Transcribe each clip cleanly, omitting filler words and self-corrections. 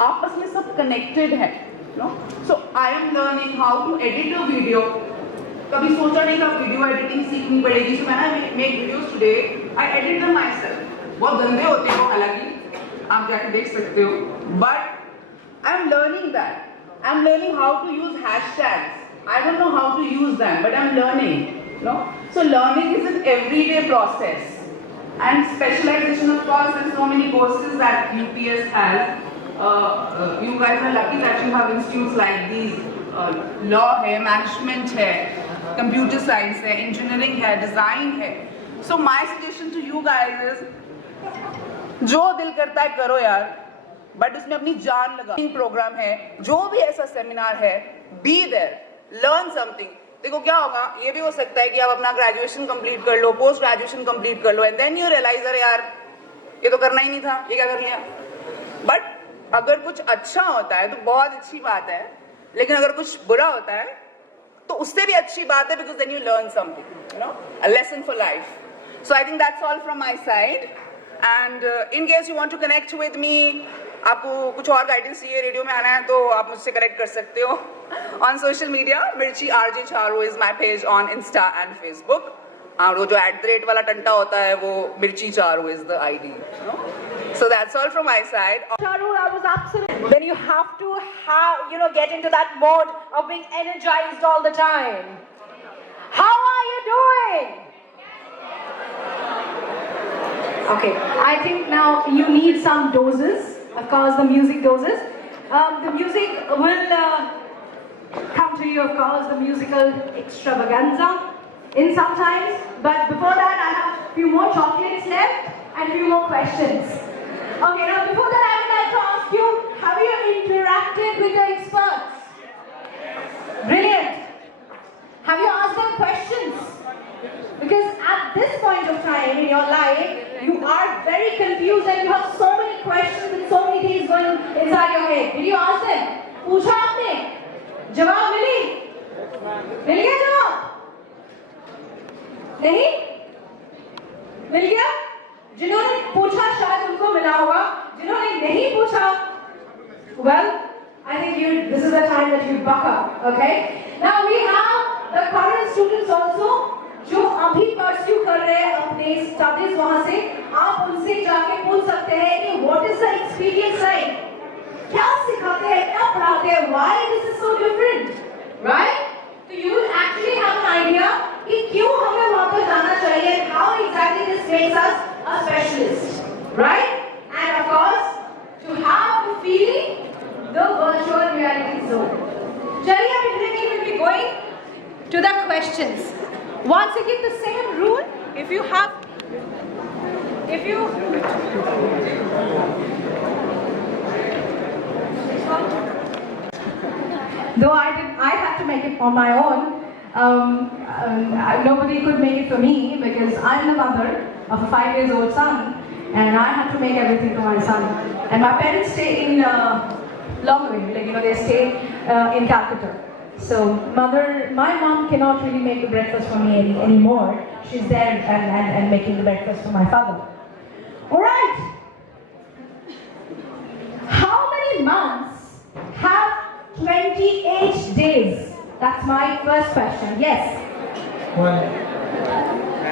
आपस में सब कनेक्टेड है, no. So I am learning how to edit a video. कभी सोचा नहीं था वीडियो एडिटिंग सीखनी पड़ेगी. So man I make videos today, I edit them myself. बहुत गंदे होते हैं वो, हालांकि आप जाके देख सकते हो, but I am learning that. I am learning how to use hashtags. I don't know how to use them, but I'm learning. No? So learning is an everyday process. And specialization, of course, there's so many courses that UPS has. You guys are lucky that you have institutes like these. Law hai, management hai, computer science hai, engineering hai, design hai. So my suggestion to you guys is, जो दिल करता है करो यार, but उसमें अपनी जान लगा. प्रोग्राम है, जो भी ऐसा सेमिनार है, be there. Learn something. देखो क्या होगा, ये भी हो सकता है कि आप अपना ग्रेजुएशन कंप्लीट कर लो, पोस्ट ग्रेजुएशन कंप्लीट कर लो, एंड देन यू रियलाइज अरे यार ये तो करना ही नहीं था, ये क्या कर लिया. बट अगर कुछ अच्छा होता है तो बहुत अच्छी बात है, लेकिन अगर कुछ बुरा होता है तो उससे भी अच्छी बात है, because then you learn something, you know, a lesson for life. So I think that's all from my side. And in case you want to connect with me, आपको कुछ और गाइडेंस चाहिए, रेडियो में आना है तो आप मुझसे कनेक्ट कर सकते हो ऑन सोशल मीडिया. मिर्ची RJ Charu is my page on Insta and Facebook. और वो जो @ वाला टंटा होता है वो मिर्ची Charu is the ID. So that's all from my side. Charu, I was absolutely. Then you have to get into that mode of being energized all the time. How are you doing? Okay, I think now you need some doses. Of course, the music doses. The music will come to you, of course, the musical extravaganza in some times. But before that, I have a few more chocolates left and a few more questions. Okay, now before that, I would like to ask you, have you interacted with the experts? Brilliant. Have you asked them questions? Because at this point of time in your life, you are very confused and you have so many questions and so many things going inside your head. Did you ask them? पूछा आपने? जवाब मिली? मिल गया जवाब? नहीं? मिल गया? जिन्होंने पूछा शायद उनको मिला होगा, जिन्होंने नहीं पूछा, well, I think this is the time that you buck up, okay? Now we have the current students also, जो अभी परस्यू कर रहे हैं अपने स्टडीज. वहां से आप उनसे जाके पूछ सकते हैं कि what is the experience like, क्या सिखाते हैं, क्या पढ़ाते हैं, why this is so different, right? तो you will actually have an idea कि क्यों हमें वहां पर जाना चाहिए, how exactly this makes us a specialist, right? And of course to have the feeling the virtual reality zone. चलिए अब इधर will be going to the questions. Once again, the same rule. If you though I had to make it on my own. Nobody could make it for me because I'm the mother of a 5-year-old son, and I had to make everything for my son. And my parents stay in Longway, they stay in Calcutta. So my mom cannot really make the breakfast for me anymore. She's there and making the breakfast for my father. All right. How many months have 28 days? That's my first question. Yes. One.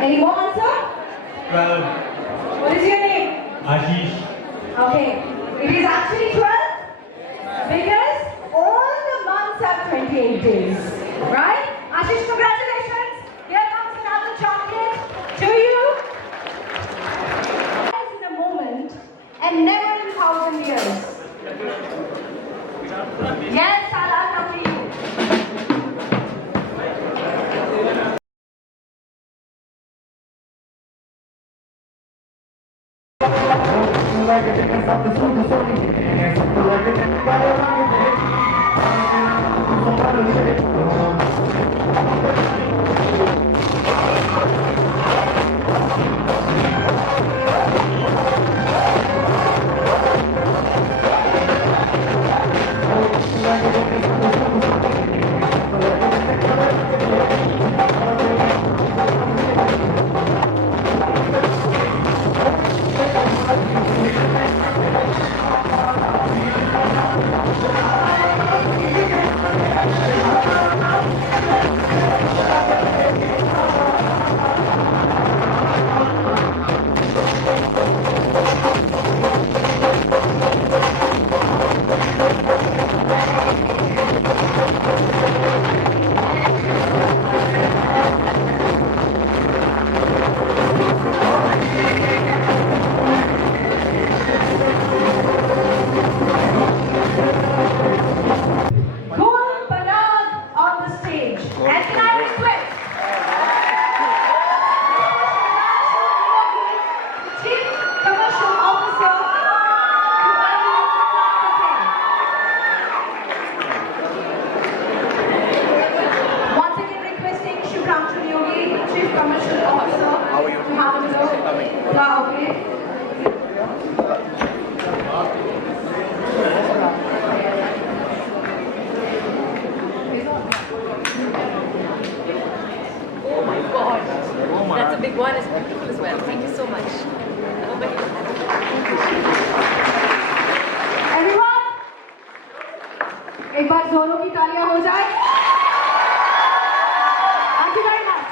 Any more answer? 12. What is your name? Ashish. Okay. It is actually 12 because all the months have 28 days. Right? Ashish, congratulations. Here comes another chocolate to you. In a moment and never in 1,000 years. Yes, I'll come to you. दोनों की तालियां हो जाए. Thank you very much.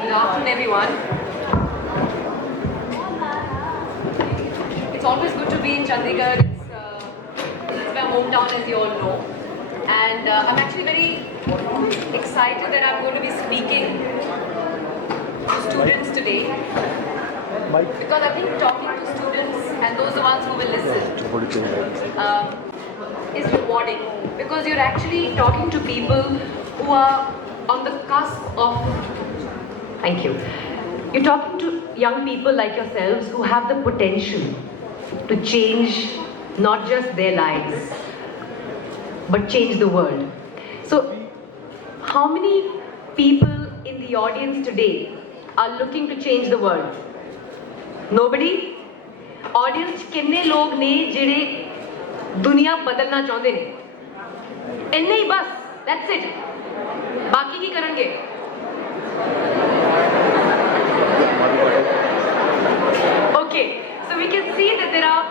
Good afternoon, everyone. It's always good to be in Chandigarh. It's my hometown, as you all know. And I'm actually very excited that I'm going to be speaking to students today. Because I think talking to students and those are the ones who will listen is rewarding. Because you're actually talking to people who are on the cusp of. Thank you. You're talking to young people like yourselves who have the potential to change not just their lives, but change the world. So, how many people in the audience today are looking to change the world? Nobody? Audience कितने लोग ने जिन्हें दुनिया बदलना चाहते हैं? इन्ने ही बस. That's it. बाकी की करेंगे. Okay, so we can see that there are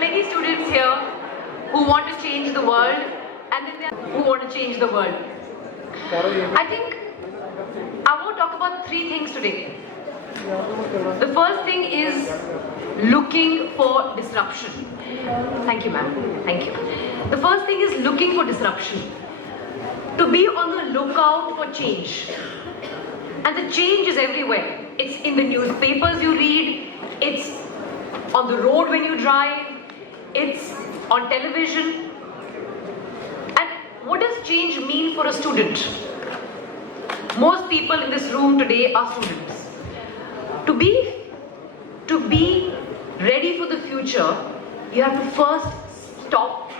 many students here who want to change the world, and then there are who want to change the world. I think I want to talk about 3 things today. The first thing is looking for disruption. Thank you, ma'am. Thank you. The first thing is looking for disruption. To be on the lookout for change. And the change is everywhere. It's in the newspapers you read, it's on the road when you drive, it's on television. And what does change mean for a student? Most people in this room today are students. To be ready for the future, you have to first stop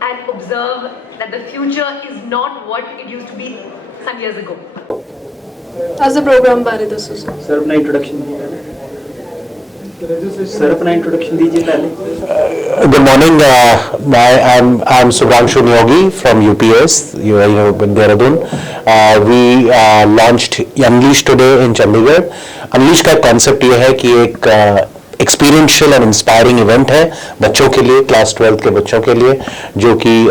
and observe that the future is not what it used to be some years ago. आज the programme बारे दसो sir अपना introduction दीजिए पहले. Good morning. I'm Subhanshu Nyogi from UPS, in Dehradun. We launched Unleash today in Chandigarh. Unleash का concept ये है कि एक एक्सपीरियंशियल एंड इंस्पायरिंग इवेंट है बच्चों के लिए, क्लास 12 के बच्चों के लिए जो कि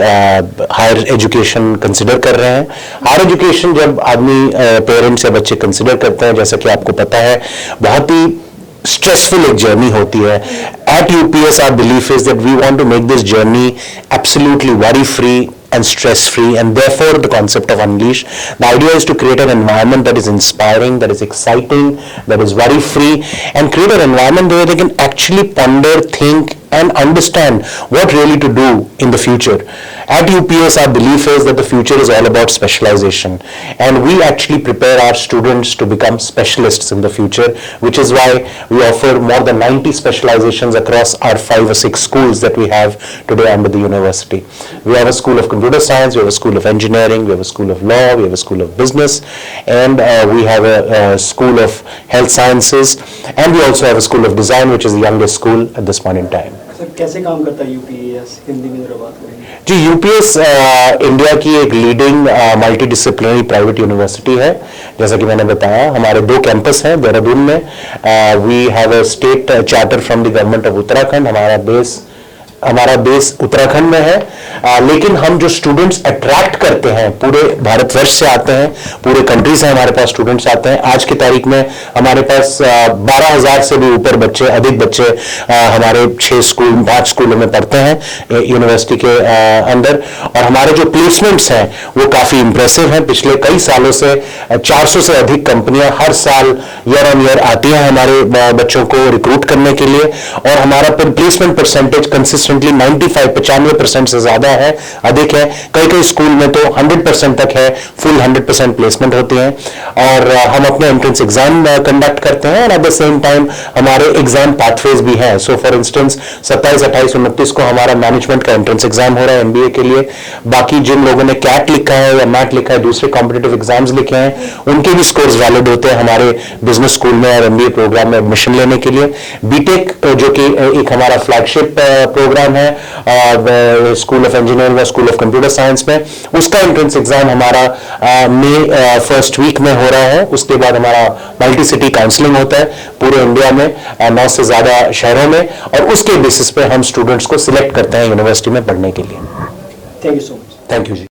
हायर एजुकेशन कंसिडर कर रहे हैं. हायर एजुकेशन जब आदमी पेरेंट्स या बच्चे कंसिडर करते हैं, जैसा कि आपको पता है, बहुत ही स्ट्रेसफुल एक जर्नी होती है. At UPS our belief is that we want to make this journey absolutely worry free and stress free, and therefore the concept of Unleash. The idea is to create an environment that is inspiring, that is exciting, that is worry free, and create an environment where they can actually ponder, think and understand what really to do in the future. At UPS our belief is that the future is all about specialization, and we actually prepare our students to become specialists in the future, which is why we offer more than 90 specializations across our 5 or 6 schools that we have today under the university. We have a school of computer science, we have a school of engineering, we have a school of law, we have a school of business, and we have a school of health sciences, and we also have a school of design, which is the youngest school at this point in time. Sir कैसे काम करता है UPS, Hindi में जरा बात करेंगे. जी, UPS India की एक leading multi disciplinary private university है. जैसा कि मैंने बताया, हमारे 2 कैंपस हैं देहरादून में. We have a state charter from the government of Uttarakhand. हमारा बेस उत्तराखंड में है, लेकिन हम जो स्टूडेंट्स अट्रैक्ट करते हैं पूरे भारतवर्ष से आते हैं, पूरे कंट्री से हमारे पास स्टूडेंट्स आते हैं. आज की तारीख में हमारे पास 12,000 से भी ऊपर बच्चे, अधिक बच्चे हमारे 5 स्कूलों में पढ़ते हैं यूनिवर्सिटी के अंदर. और हमारे जो प्लेसमेंट्स हैं वो काफी इंप्रेसिव हैं. पिछले कई सालों से 400 से अधिक कंपनियां हर साल ईयर ऑन ईयर आती हैं हमारे बच्चों को रिक्रूट करने के लिए, और हमारा प्लेसमेंट परसेंटेज कंसिस्टेंटली 95% से ज्यादा है, अधिक है. कई स्कूल में तो 100% तक है, फुल 100% प्लेसमेंट होती है. और हम अपने एंट्रेंस एग्जाम कंडक्ट करते हैं, और एट द सेम टाइम हमारे एग्जाम पाथवेज भी हैं. सो फॉर इंस्टेंस 27, 28, 29 को हमारा मैनेजमेंट का एंट्रेंस एग्जाम हो रहा है MBA के लिए. बाकी जिन लोगों ने कैट लिखा है या मैट लिखा है, दूसरे कॉम्पिटिटिव एग्जाम्स लिखे हैं, उनके भी स्कोर्स वैलिड होते हैं हमारे बिजनेस स्कूल में और MBA प्रोग्राम में एडमिशन लेने के लिए. बीटेक जो कि एक हमारा फ्लैगशिप प्रोग्राम प्रोग्राम है स्कूल ऑफ इंजीनियरिंग और स्कूल ऑफ कंप्यूटर साइंस में, उसका एंट्रेंस एग्जाम हमारा मई फर्स्ट वीक में हो रहा है। उसके बाद हमारा मल्टी सिटी काउंसलिंग होता है पूरे इंडिया में 9 से ज़्यादा शहरों में, और उसके बेसिस पे हम स्टूडेंट्स को सिलेक्ट करते हैं यूनिवर्सिटी में पढ़ने के लिए। Thank you so much. Thank you ji.